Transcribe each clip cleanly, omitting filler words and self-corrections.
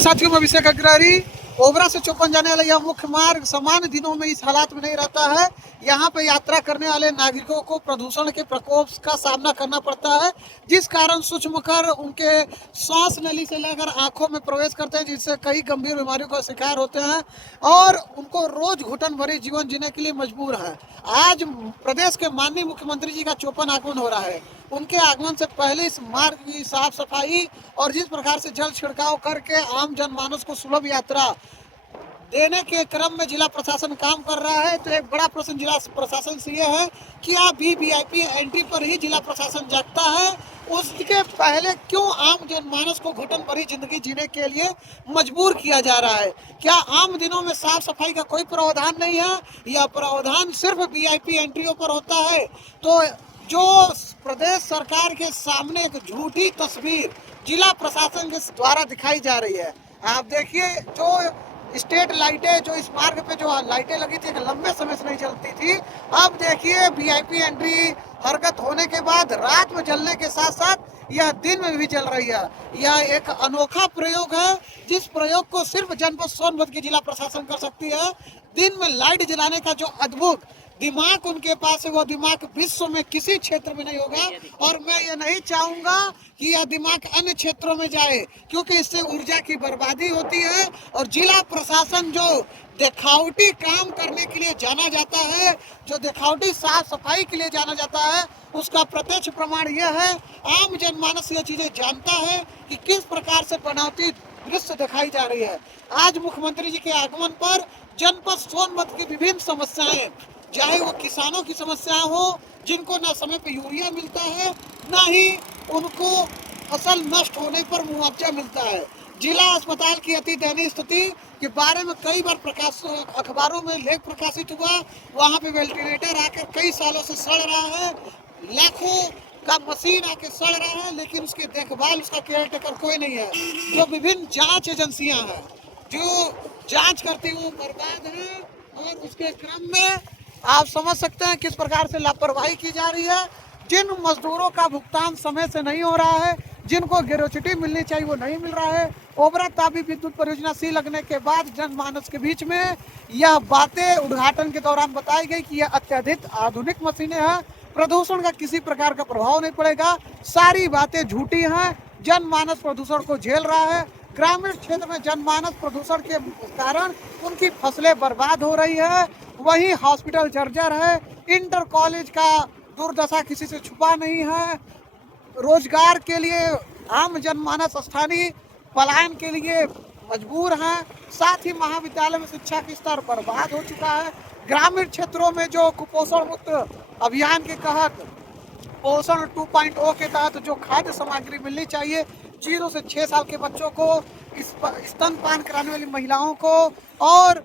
साथियों, मैं अभिषेक अग्रवाल। ओबरा से चौपन जाने वाला यह मुख्य मार्ग सामान्य दिनों में इस हालात में नहीं रहता है। यहाँ पे यात्रा करने वाले नागरिकों को प्रदूषण के प्रकोप का सामना करना पड़ता है, जिस कारण सूक्ष्मकण उनके सांस नली से लेकर आंखों में प्रवेश करते हैं, जिससे कई गंभीर बीमारियों का शिकार होते हैं और उनको रोज घुटन भरी जीवन जीने के लिए मजबूर है। आज प्रदेश के माननीय मुख्यमंत्री जी का 54 आगमन हो रहा है। उनके आगमन से पहले इस मार्ग की साफ सफाई और जिस प्रकार से जल छिड़काव करके आम जनमानस को सुलभ यात्रा देने के क्रम में जिला प्रशासन काम कर रहा है, तो एक बड़ा प्रश्न जिला प्रशासन से यह है कि आप भी वीआईपी एंट्री पर ही जिला प्रशासन जागता है, उसके पहले क्यों आम जनमानस को घुटन भरी जिंदगी जीने के लिए मजबूर किया जा रहा है? क्या आम दिनों में साफ सफाई का कोई प्रावधान नहीं है या प्रावधान सिर्फ वीआईपी एंट्रियों पर होता है? तो जो प्रदेश सरकार के सामने एक झूठी तस्वीर जिला प्रशासन के द्वारा दिखाई जा रही है। आप देखिए, जो स्टेट लाइटें, जो इस मार्ग पे जो लाइटें लगी थी, लंबे समय से नहीं चलती थी, अब देखिए वीआईपी एंट्री हरकत होने के बाद रात में जलने के साथ साथ यह दिन में भी जल रही है। यह एक अनोखा प्रयोग है, जिस प्रयोग को सिर्फ जनपद सोनभद्र की जिला प्रशासन कर सकती है। दिन में लाइट जलाने का जो अद्भुत दिमाग उनके पास है, वो दिमाग विश्व में किसी क्षेत्र में नहीं होगा और मैं ये नहीं चाहूंगा कि यह दिमाग अन्य क्षेत्रों में जाए, क्योंकि इससे ऊर्जा की बर्बादी होती है। और जिला प्रशासन जो दिखावटी काम करने के लिए जाना जाता है, जो दिखावटी साफ सफाई के लिए जाना जाता है, उसका प्रत्यक्ष प्रमाण यह है। आम जनमानस ये चीजें जानता है कि किस प्रकार से बनावटी दृश्य दिखाई जा रही है। आज मुख्यमंत्री जी के आगमन पर जनपद सोनभद्र की विभिन्न समस्याएं, चाहे वो किसानों की समस्या हो, जिनको न समय पे यूरिया मिलता है, न ही उनको फसल नष्ट होने पर मुआवजा मिलता है। जिला अस्पताल की अति दयनीय स्थिति के बारे में कई बार अखबारों में लेख प्रकाशित हुआ। वहाँ पे वेंटिलेटर आकर कई सालों से सड़ रहा है, लाखों का मशीन आके सड़ रहा है, लेकिन उसकी देखभाल, उसका केयर टेकर कोई नहीं है। जो विभिन्न जांच एजेंसियां हैं जो जांच करती हैं, वो बर्बाद है और उसके क्रम में आप समझ सकते हैं किस प्रकार से लापरवाही की जा रही है। जिन मजदूरों का भुगतान समय से नहीं हो रहा है, जिनको ग्रेच्युटी मिलनी चाहिए, वो नहीं मिल रहा है। ओबरा तापी विद्युत परियोजना सी लगने के बाद जनमानस के बीच में यह बातें उद्घाटन के दौरान बताई गई कि यह अत्यधिक आधुनिक मशीनें हैं, प्रदूषण का किसी प्रकार का प्रभाव नहीं पड़ेगा। सारी बातें झूठी हैं। जनमानस प्रदूषण को झेल रहा है। ग्रामीण क्षेत्र में जनमानस प्रदूषण के कारण उनकी फसलें बर्बाद हो रही है, वहीं हॉस्पिटल जर्जर है। इंटर कॉलेज का दुर्दशा किसी से छुपा नहीं है। रोजगार के लिए आम जनमानस स्थानीय पलायन के लिए मजबूर हैं। साथ ही महाविद्यालय में शिक्षा का स्तर बर्बाद हो चुका है। ग्रामीण क्षेत्रों में जो कुपोषण मुक्त अभियान के तहत, पोषण 2.0 के तहत जो खाद्य सामग्री मिलनी चाहिए 0 से 6 साल के बच्चों को, स्तनपान कराने वाली महिलाओं को और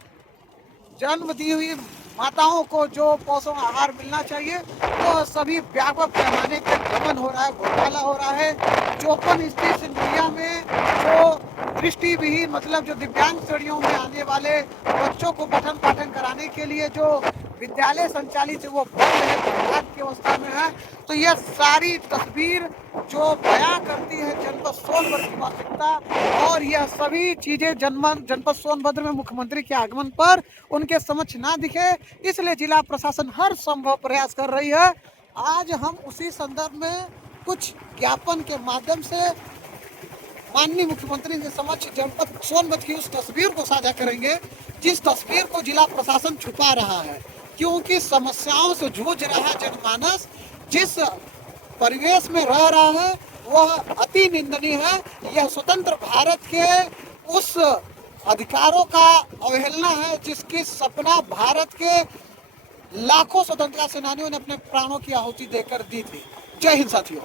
जन्म दी हुई माताओं को जो पोषण आहार मिलना चाहिए, वो सभी व्यापक पैमाने पर गबन हो रहा है, घोटाला हो रहा है। 54 स्थित सिंधिया में जो दृष्टिविहीन, मतलब जो दिव्यांग श्रेणियों में आने वाले बच्चों को पठन पाठन कराने के लिए जो विद्यालय संचालित है, वो बंद है, बर्बाद की अवस्था में है। तो यह सारी तस्वीर जो बयां करती है जनपद सोनभद्र की वास्तविकता, और यह सभी चीजें जनपद सोनभद्र में मुख्यमंत्री के आगमन पर उनके समक्ष ना दिखे, इसलिए जिला प्रशासन हर संभव प्रयास कर रही है। आज हम उसी संदर्भ में कुछ ज्ञापन के माध्यम से माननीय मुख्यमंत्री के समक्ष जनपद सोनभद्र की उस तस्वीर को साझा करेंगे, जिस तस्वीर को जिला प्रशासन छुपा रहा है, क्योंकि समस्याओं से जूझ रहा जनमानस जिस परिवेश में रह रहा है, वह अति निंदनीय है। यह स्वतंत्र भारत के उस अधिकारों का अवहेलना है, जिसकी सपना भारत के लाखों स्वतंत्रता सेनानियों ने अपने प्राणों की आहुति देकर दी थी। जय हिंद साथियों।